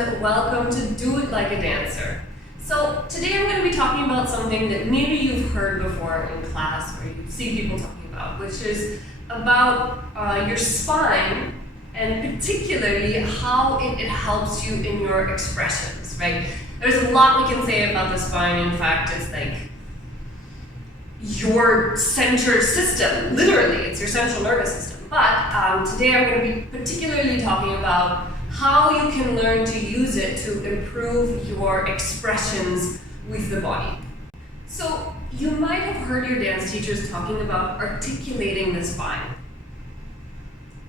and welcome to Do It Like a Dancer. So today I'm going to be talking about something that maybe you've heard before in class or you've seen people talking about, which is about your spine and particularly how it helps you in your expressions, right? There's a lot we can say about the spine. In fact, it's like your center system, literally, it's your central nervous system. But today I'm going to be particularly talking about how you can learn to use it to improve your expressions with the body. So you might have heard your dance teachers talking about articulating the spine.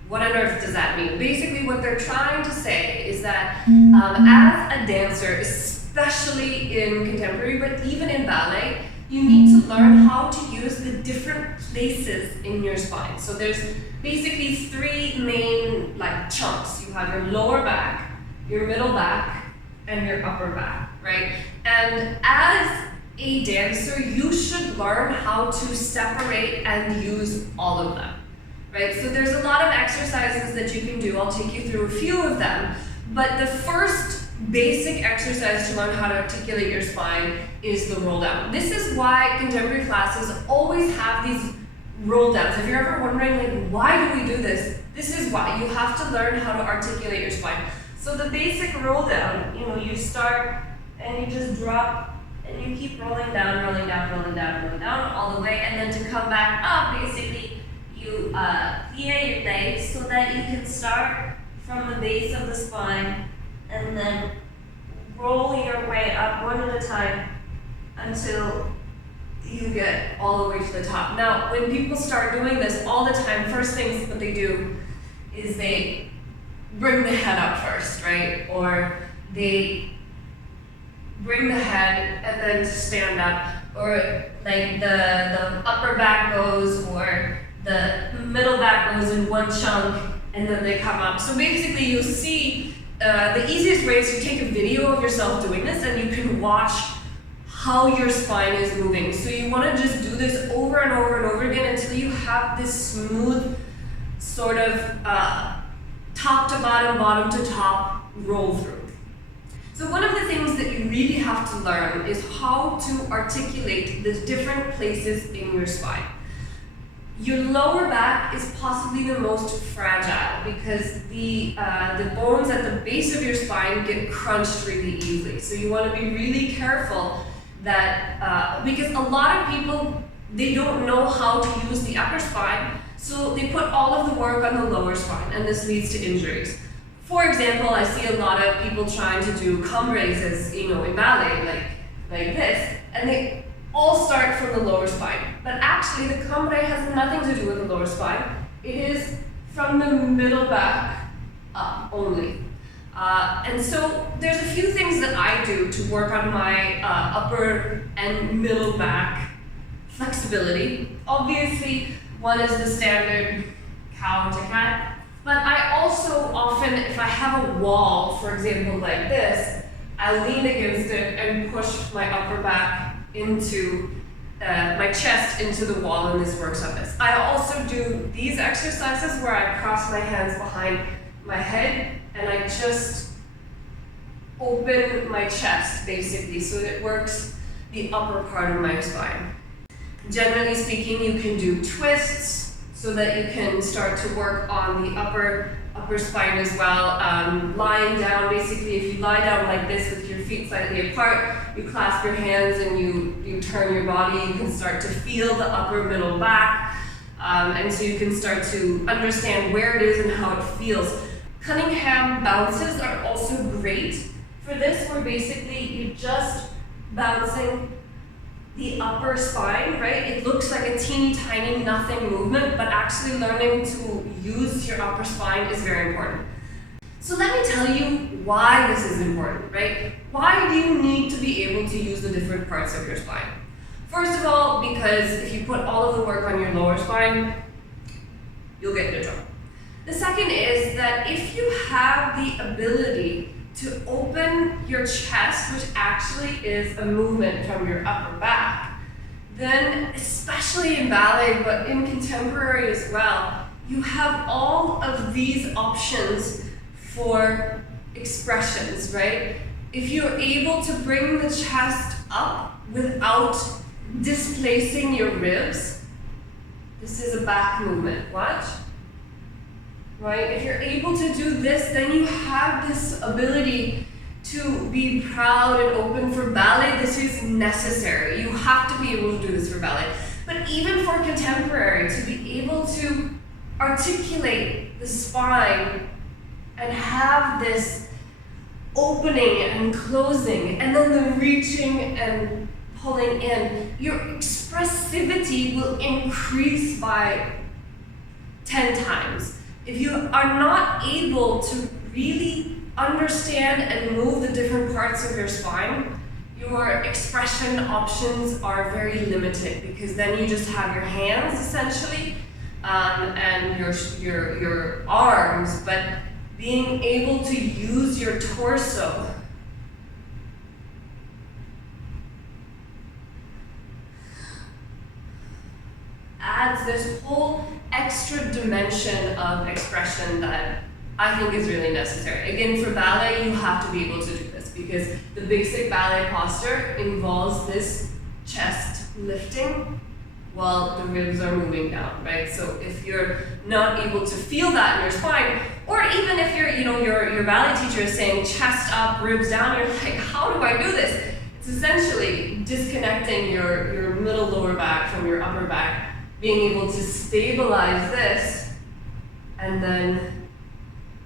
What on earth does that mean? Basically what they're trying to say is that as a dancer, especially in contemporary, but even in ballet, you need to learn how to use the different places in your spine. So there's basically three main chunks. You have your lower back, your middle back, and your upper back, right? And as a dancer, you should learn how to separate and use all of them, right? So there's a lot of exercises that you can do. I'll take you through a few of them. But the first basic exercise to learn how to articulate your spine is the roll down. This is why contemporary classes always have these roll downs. If you're ever wondering, why do we do this? This is why. You have to learn how to articulate your spine. So the basic roll down, you start and you just drop and you keep rolling down, rolling down, rolling down, rolling down all the way, and then to come back up, basically you plie your legs so that you can start from the base of the spine and then roll your way up one at a time until you get all the way to the top. Now, when people start doing this all the time, first things that they do is they bring the head up first, right? Or they bring the head and then stand up, or like the upper back goes, or the middle back goes in one chunk, and then they come up. So basically you'll see the easiest way is to take a video of yourself doing this and you can watch how your spine is moving. So you want to just do this over and over and over again until you have this smooth sort of top to bottom, bottom to top roll through. So one of the things that you really have to learn is how to articulate the different places in your spine. Your lower back is possibly the most fragile because the bones at the base of your spine get crunched really easily. So you want to be really careful that, because a lot of people, they don't know how to use the upper spine, so they put all of the work on the lower spine, and this leads to injuries. For example, I see a lot of people trying to do combres in ballet, like this, and they all start from the lower spine. But actually, the cambrai has nothing to do with the lower spine. It is from the middle back up only. And so there's a few things that I do to work on my upper and middle back flexibility. Obviously, one is the standard cow to cat, but I also often, if I have a wall, for example, like this, I lean against it and push my upper back into my chest into the wall, and this works on this. I also do these exercises where I cross my hands behind my head and I just open my chest basically, so it works the upper part of my spine. Generally speaking, you can do twists so that you can start to work on the upper spine as well. Lying down, basically, if you lie down like this with your feet slightly apart, you clasp your hands and you turn your body, you can start to feel the upper middle back, and so you can start to understand where it is and how it feels. Cunningham bounces are also great for this, where basically you're just bouncing the upper spine, right? It looks like a teeny tiny nothing movement, but actually learning to use your upper spine is very important. So let me tell you why this is important, right? Why do you need to be able to use the different parts of your spine? First of all, because if you put all of the work on your lower spine, you'll get into trouble. The second is that if you have the ability to open your chest, which actually is a movement from your upper back, then especially in ballet, but in contemporary as well, you have all of these options for expressions, right? If you're able to bring the chest up without displacing your ribs, this is a back movement. Watch. Right? If you're able to do this, then you have this ability to be proud and open for ballet. This is necessary. You have to be able to do this for ballet. But even for contemporary, to be able to articulate the spine and have this opening and closing, and then the reaching and pulling in, your expressivity will increase by 10 times. If you are not able to really understand and move the different parts of your spine, your expression options are very limited, because then you just have your hands essentially and your arms, but being able to use your torso adds this whole extra dimension of expression that I think is really necessary. Again, for ballet, you have to be able to do this, because the basic ballet posture involves this chest lifting while the ribs are moving down, right? So if you're not able to feel that in your spine, or even if your ballet teacher is saying chest up, ribs down, you're like, how do I do this? It's essentially disconnecting your middle lower back from your upper back, being able to stabilize this, and then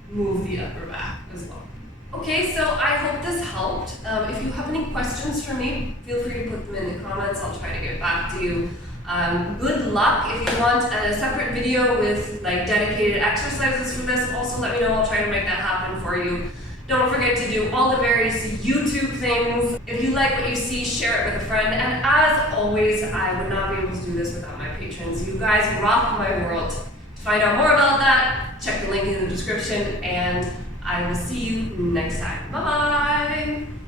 move the upper back as well. Okay, so I hope this helped. If you have any questions for me, feel free to put them in the comments. I'll try to get back to you. Good luck. If you want a separate video with like dedicated exercises for this, also let me know. I'll try to make that happen for you. Don't forget to do all the various YouTube things. If you like what you see, share it with a friend. And as always, I would not be able to do this without my patrons. You guys rock my world. To find out more about that, check the link in the description, and I will see you next time. Bye-bye!